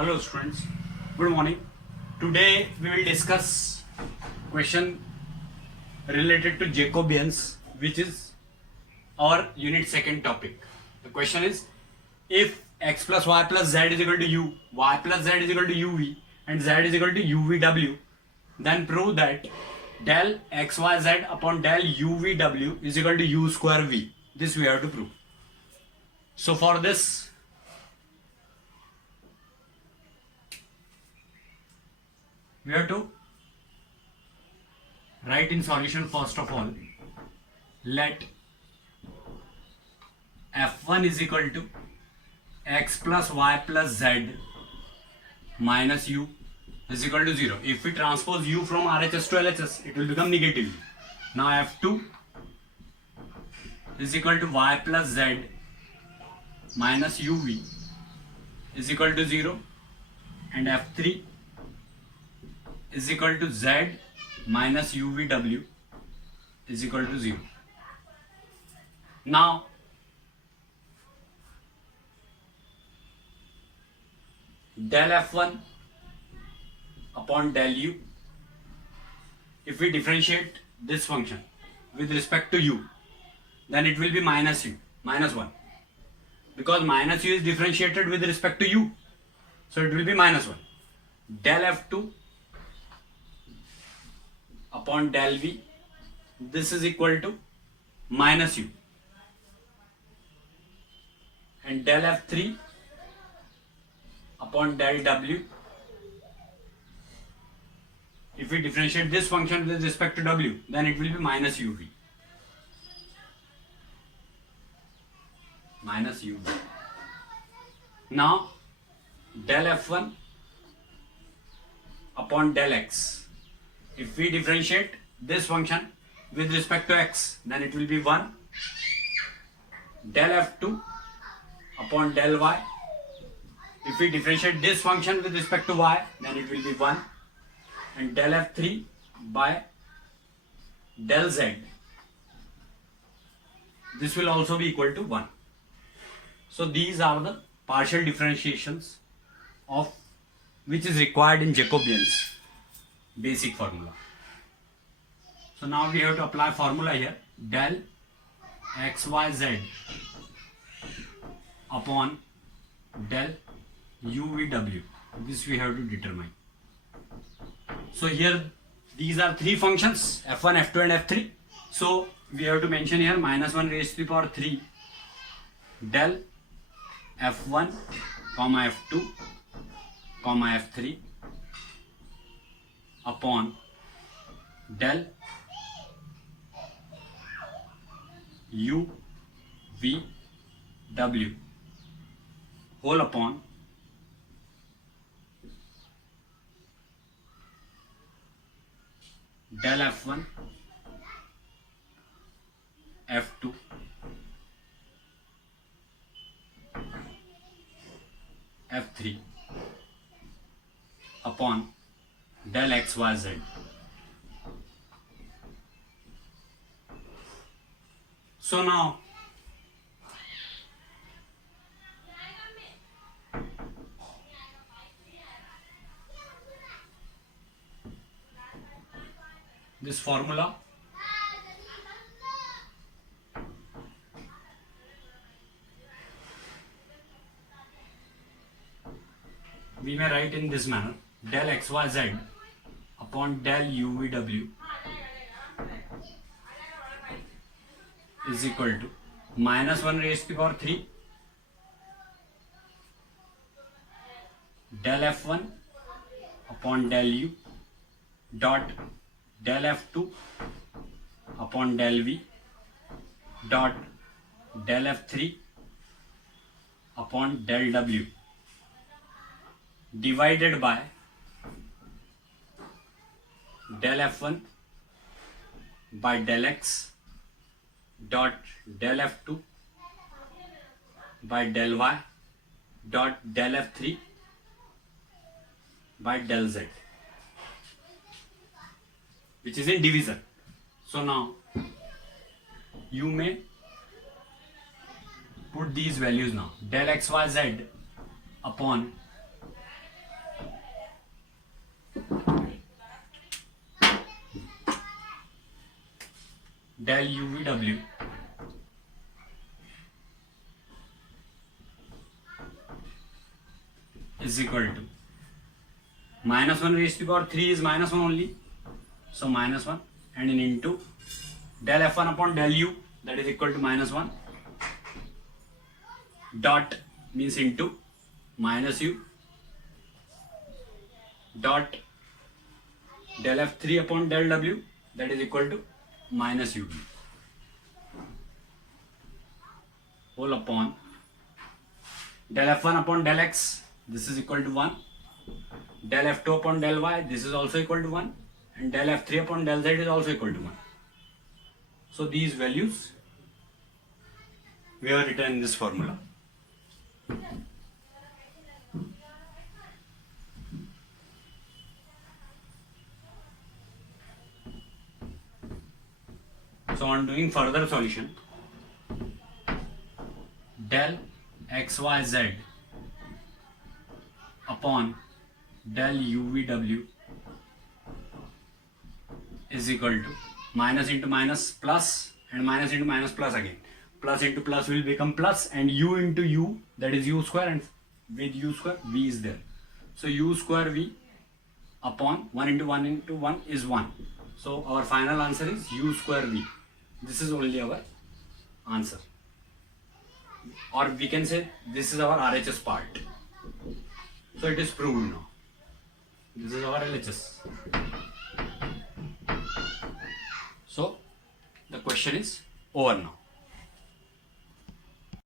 Hello students, good morning. Today we will discuss question related to Jacobians, which is our unit second topic. The question is, if x plus y plus z is equal to u, y plus z is equal to uv and z is equal to uvw, then prove that del xyz upon del uvw is equal to u square v. This we have to prove. So for this, we have to write in solution first of all. Let f1 is equal to x plus y plus z minus u is equal to 0. If we transpose u from RHS to LHS, it will become negative u. Now f2 is equal to y plus z minus uv is equal to 0, and f3 is equal to z minus uvw is equal to 0. Now del f1 upon del u, if we differentiate this function with respect to u, then it will be minus u, minus 1, because minus u is differentiated with respect to u, so it will be minus 1. Del f2 upon del v, this is equal to minus u, and del f3 upon del w, if we differentiate this function with respect to w, then it will be minus uv, minus uv. Now del f1 upon del x, if we differentiate this function with respect to x, then it will be 1. Del f2 upon del y, if we differentiate this function with respect to y, then it will be 1. And del f3 by del z, this will also be equal to 1. So these are the partial differentiations of which is required in Jacobians basic formula. So now we have to apply formula here. Del xyz upon del uvw, this we have to determine. So here these are three functions, f1, f2 and f3. So we have to mention here minus 1 raised to the power 3 del f1 comma f2 comma f3 upon del u v w whole upon del f1 f2 f3 upon del xyz. So now this formula we may write in this manner: del xyz upon del uvw is equal to minus 1 raised to the power 3 del f1 upon del u dot del f2 upon del v dot del f3 upon del w divided by del f1 by del x dot del f2 by del y dot del f3 by del z, which is in division. So now you may put these values now. Del xyz upon del UVW is equal to minus 1 raised to the power 3 is minus 1 only, so minus 1, and in into del F1 upon del U, that is equal to minus 1, dot means into minus U, dot del F3 upon del W, that is equal to minus UV, whole upon del F1 upon del X, this is equal to 1, del F2 upon del Y, this is also equal to 1, and del F3 upon del Z is also equal to 1. So these values we have written in this formula. So on doing further solution, del XYZ upon del UVW is equal to minus into minus plus, and minus into minus plus again. Plus into plus will become plus, and U into U, that is U square, and with U square V is there. So U square V upon 1 into 1 is 1. So our final answer is U square V. This is only our answer. Or we can say this is our RHS part. So it is proved now. This is our LHS. So the question is over now.